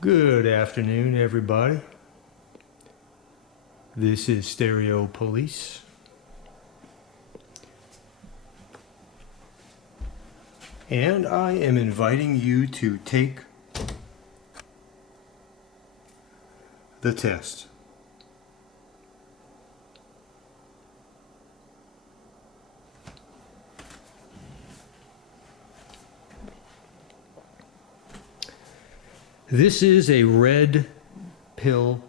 Good afternoon, everybody. This is Stereo Police. And I am inviting you to take the test. This is a red pill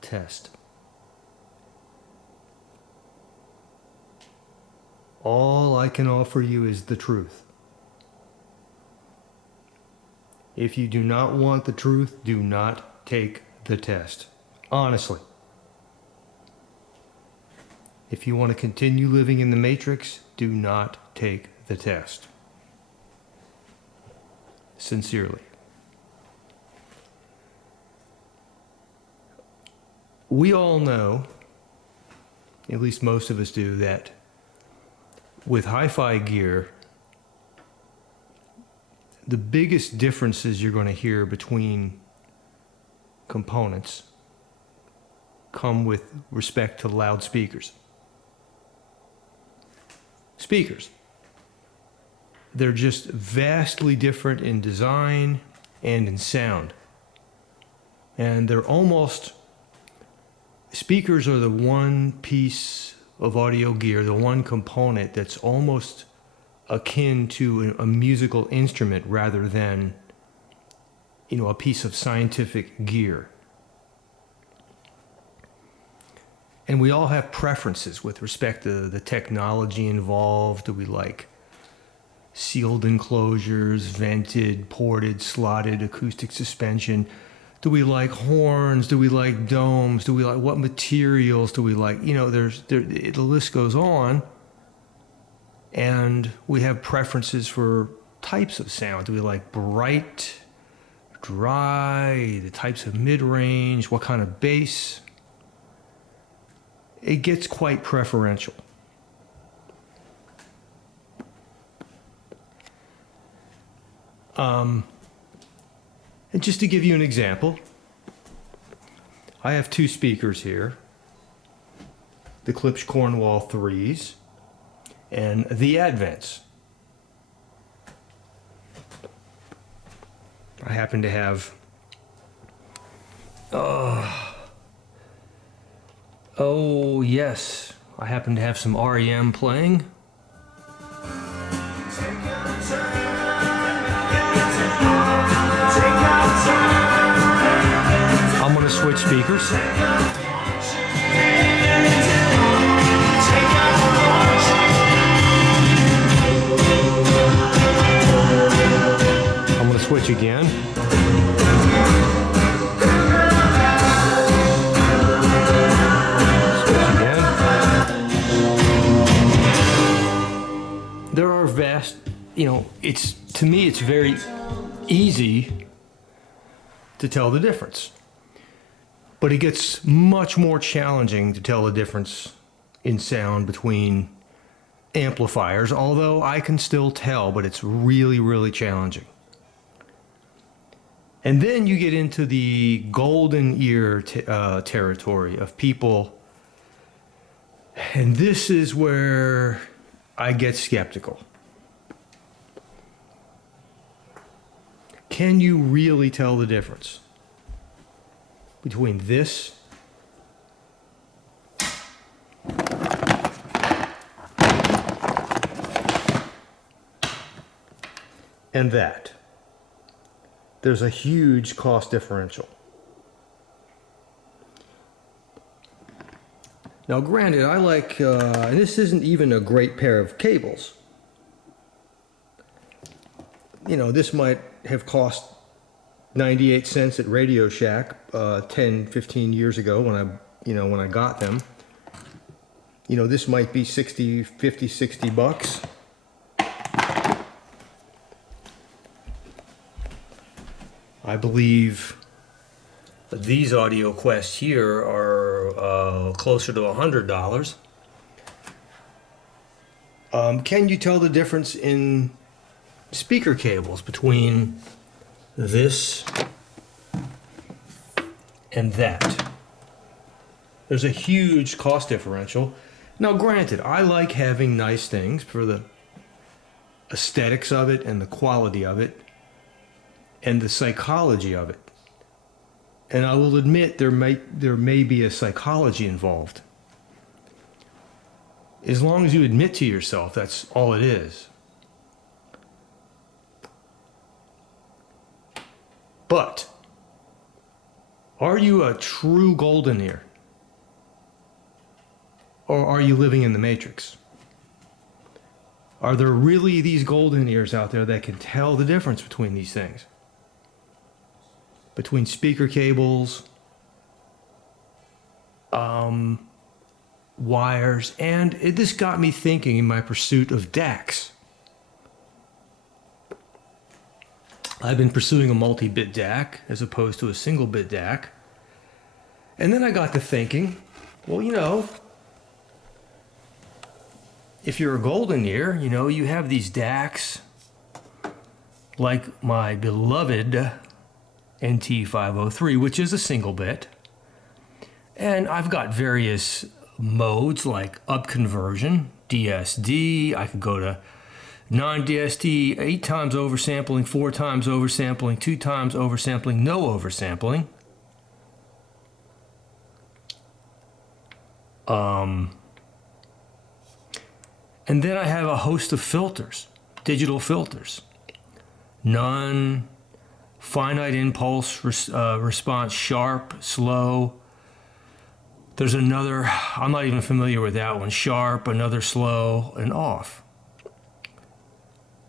test. All I can offer you is the truth. If you do not want the truth, do not take the test. Honestly. If you want to continue living in the Matrix, do not take the test. Sincerely. We all know, at least most of us do, that with hi-fi gear, the biggest differences you're going to hear between components come with respect to loudspeakers. Speakers. They're just vastly different in design and in sound. And they're almost... Speakers are the one piece of audio gear, the one component that's almost akin to a musical instrument rather than, a piece of scientific gear. And we all have preferences with respect to the technology involved. Do we like sealed enclosures, vented, ported, slotted acoustic suspension? Do we like horns? Do we like domes? Do we like what materials do we like? The list goes on. And we have preferences for types of sound. Do we like bright, dry, the types of mid-range, what kind of bass? It gets quite preferential. And just to give you an example, I have two speakers here, the Klipsch Cornwall 3s and the Advents. I happen to have, oh yes, I happen to have some REM playing. I'm going to switch speakers. I'm going to switch again. Switch again. There are vast, to me it's very easy to tell the difference. But it gets much more challenging to tell the difference in sound between amplifiers, although I can still tell, but it's really, really challenging. And then you get into the golden ear territory of people, and this is where I get skeptical. Can you really tell the difference between this and that? There's a huge cost differential. Now granted, I like, and this isn't even a great pair of cables. This might have cost 98 cents at Radio Shack 10, 15 years ago when I got them. This might be 50, 60 bucks. I believe these Audio Quests here are closer to $100. Can you tell the difference in speaker cables between this and that. There's a huge cost differential. Now, granted, I like having nice things for the aesthetics of it and the quality of it and the psychology of it. And I will admit there may be a psychology involved. As long as you admit to yourself, that's all it is. But are you a true golden ear? Or are you living in the Matrix? Are there really these golden ears out there that can tell the difference between these things? Between speaker cables, wires, and this got me thinking in my pursuit of DACs. I've been pursuing a multi-bit DAC as opposed to a single-bit DAC. And then I got to thinking, well, you know, if you're a golden ear, you know, you have these DACs like my beloved NT503, which is a single bit. And I've got various modes like up conversion, DSD. I could go to non-DSD, 8 times oversampling, 4 times oversampling, 2 times oversampling, no oversampling. And then I have a host of filters, digital filters. None, finite impulse response, sharp, slow. There's another, I'm not even familiar with that one, sharp, another slow, and off.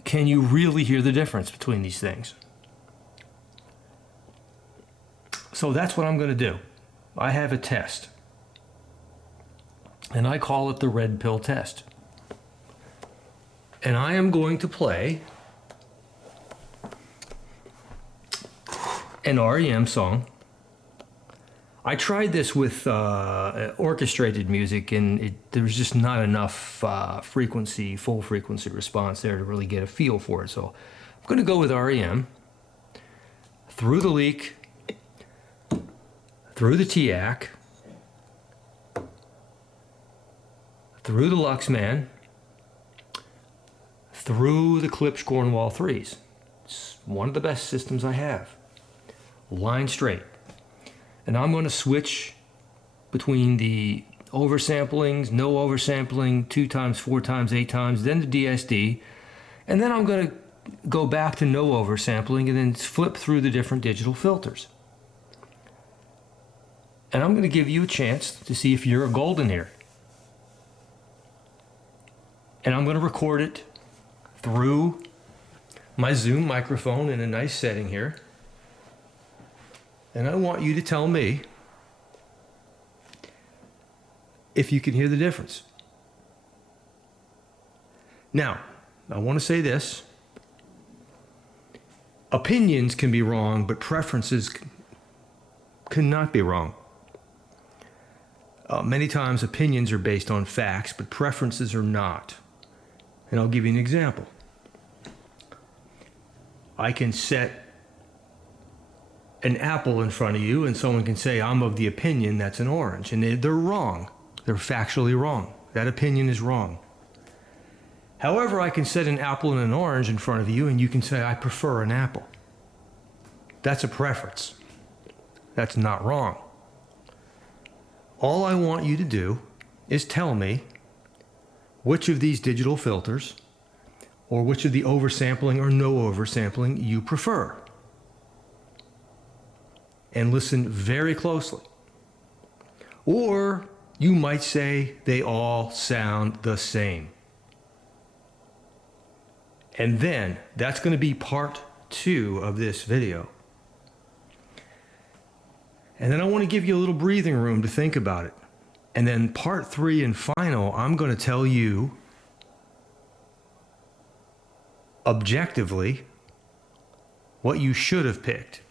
Can you really hear the difference between these things? So that's what I'm going to do. I have a test. And I call it the red pill test. And I am going to play an REM song. I tried this with orchestrated music, and there was just not enough full frequency response there to really get a feel for it. So I'm going to go with REM, through the leak, through the TAC, through the Luxman, through the Klipsch Cornwall 3s. It's one of the best systems I have. Line straight. And I'm going to switch between the oversamplings, no oversampling, 2 times, 4 times, 8 times, then the DSD. And then I'm going to go back to no oversampling and then flip through the different digital filters. And I'm going to give you a chance to see if you're a golden ear. And I'm going to record it through my Zoom microphone in a nice setting here. And I want you to tell me if you can hear the difference. Now, I want to say this. Opinions can be wrong, but preferences cannot be wrong. Many times opinions are based on facts, but preferences are not. And I'll give you an example. I can set an apple in front of you and someone can say, I'm of the opinion that's an orange. And they're wrong. They're factually wrong. That opinion is wrong. However, I can set an apple and an orange in front of you and you can say, I prefer an apple. That's a preference. That's not wrong. All I want you to do is tell me which of these digital filters or which of the oversampling or no oversampling you prefer. And listen very closely. Or you might say they all sound the same. And then that's going to be part 2 of this video. And then I want to give you a little breathing room to think about it. And then part 3 and final, I'm going to tell you objectively what you should have picked.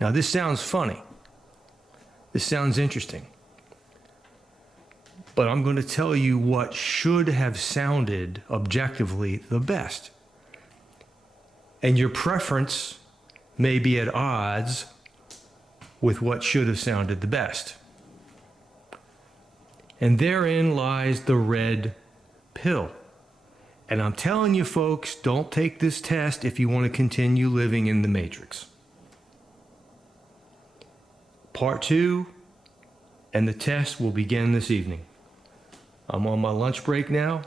Now, this sounds funny. This sounds interesting. But I'm going to tell you what should have sounded objectively the best. And your preference may be at odds with what should have sounded the best. And therein lies the red pill. And I'm telling you folks, don't take this test if you want to continue living in the matrix. Part 2 and the test will begin this evening. I'm on my lunch break now,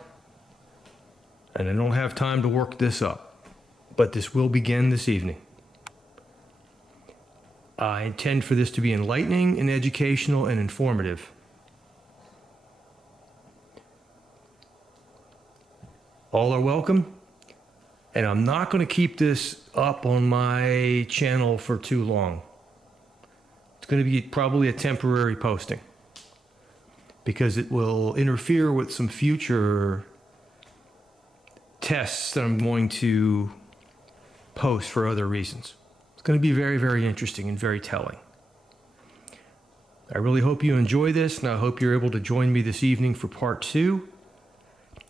and I don't have time to work this up, but this will begin this evening. I intend for this to be enlightening and educational and informative. All are welcome, and I'm not going to keep this up on my channel for too long. It's going to be probably a temporary posting because it will interfere with some future tests that I'm going to post for other reasons. It's going to be very, very interesting and very telling. I really hope you enjoy this, and I hope you're able to join me this evening for part 2.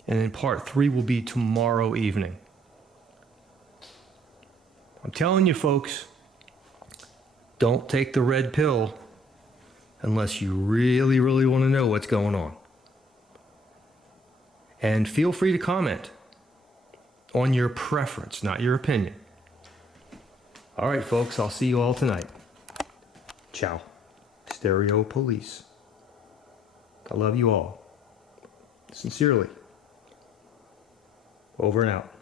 And then part 3 will be tomorrow evening. I'm telling you folks, don't take the red pill unless you really, really want to know what's going on. And feel free to comment on your preference, not your opinion. All right, folks, I'll see you all tonight. Ciao. Stereo Police. I love you all. Sincerely. Over and out.